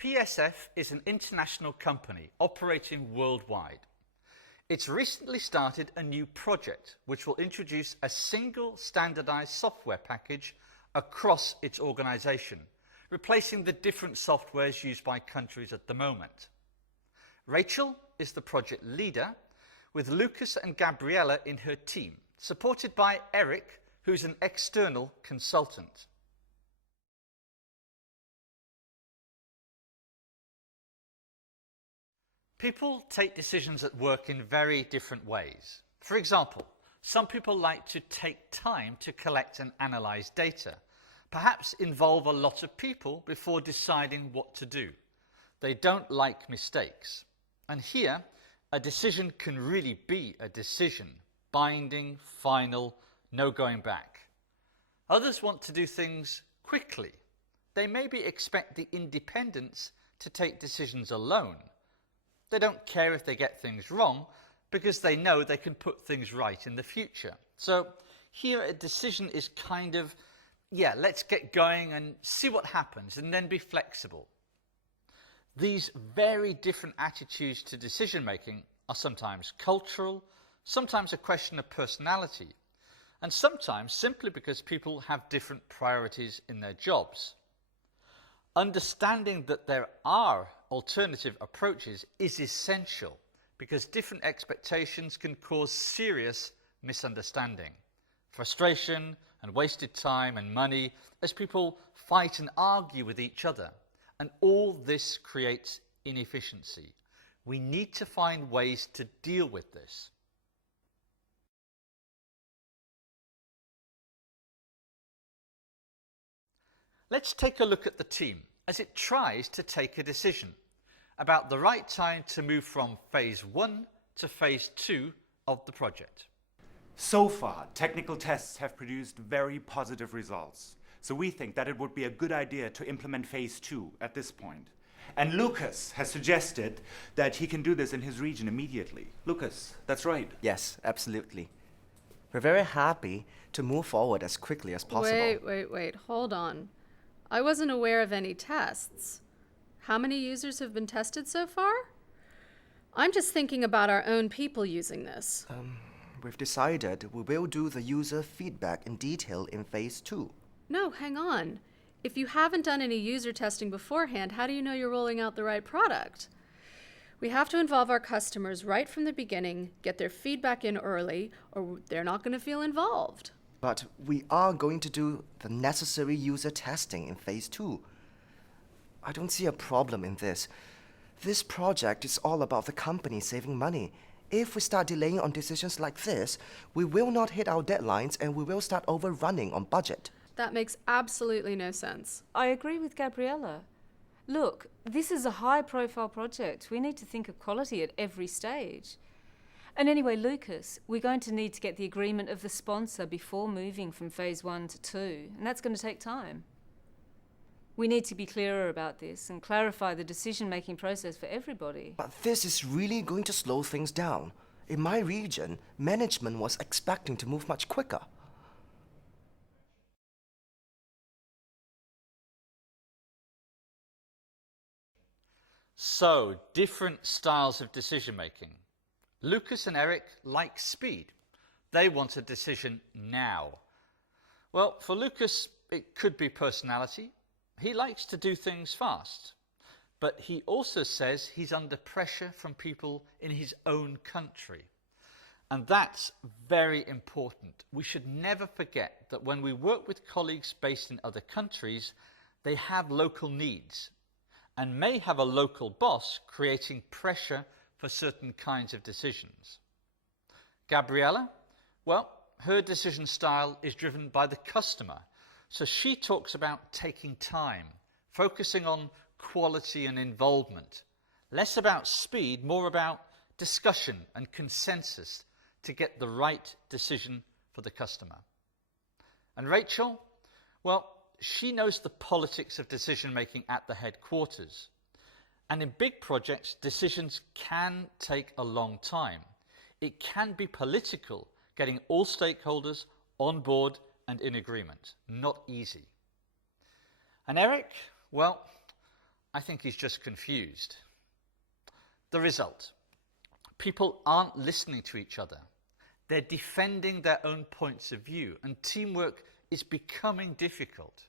PSF is an international company operating worldwide. It's recently started a new project which will introduce a single standardized software package across its organization, replacing the different softwares used by countries at the moment. Rachel is the project leader, with Lucas and Gabriella in her team, supported by Eric, who's an external consultant. People take decisions at work in very different ways. For example, some people like to take time to collect and analyze data, perhaps involve a lot of people before deciding what to do. They don't like mistakes. And here, a decision can really be a decision, binding, final, no going back. Others want to do things quickly. They maybe expect the independence to take decisions alone. They don't care if they get things wrong because they know they can put things right in the future. So here a decision is kind of, let's get going and see what happens and then be flexible. These very different attitudes to decision making are sometimes cultural, sometimes a question of personality, and sometimes simply because people have different priorities in their jobs. Understanding that there are alternative approaches is essential because different expectations can cause serious misunderstanding, frustration and wasted time and money as people fight and argue with each other, and all this creates inefficiency. We need to find ways to deal with this. Let's take a look at the team as it tries to take a decision about the right time to move from phase 1 to phase 2 of the project. So far, technical tests have produced very positive results. So we think that it would be a good idea to implement phase 2 at this point. And Lucas has suggested that he can do this in his region immediately. Lucas, that's right. Yes, absolutely. We're very happy to move forward as quickly as possible. Wait, hold on. I wasn't aware of any tests. How many users have been tested so far? I'm just thinking about our own people using this. We've decided we will do the user feedback in detail in phase 2. No, hang on. If you haven't done any user testing beforehand, how do you know you're rolling out the right product? We have to involve our customers right from the beginning, get their feedback in early, or they're not going to feel involved. But we are going to do the necessary user testing in phase 2. I don't see a problem in this. This project is all about the company saving money. If we start delaying on decisions like this, we will not hit our deadlines and we will start overrunning on budget. That makes absolutely no sense. I agree with Gabriella. Look, this is a high-profile project. We need to think of quality at every stage. And anyway, Lucas, we're going to need to get the agreement of the sponsor before moving from phase 1 to 2, and that's going to take time. We need to be clearer about this and clarify the decision-making process for everybody. But this is really going to slow things down. In my region, management was expecting to move much quicker. So, different styles of decision making. Lucas and Eric like speed. They want a decision now. Well, for Lucas, it could be personality. He likes to do things fast. But he also says he's under pressure from people in his own country. And that's very important. We should never forget that when we work with colleagues based in other countries, they have local needs and may have a local boss creating pressure for certain kinds of decisions. Gabriella, well, her decision style is driven by the customer. So she talks about taking time, focusing on quality and involvement. Less about speed, more about discussion and consensus to get the right decision for the customer. And Rachel, well, she knows the politics of decision making at the headquarters. And in big projects, decisions can take a long time. It can be political, getting all stakeholders on board and in agreement. Not easy. And Eric, well, I think he's just confused. The result: people aren't listening to each other. They're defending their own points of view, and teamwork is becoming difficult.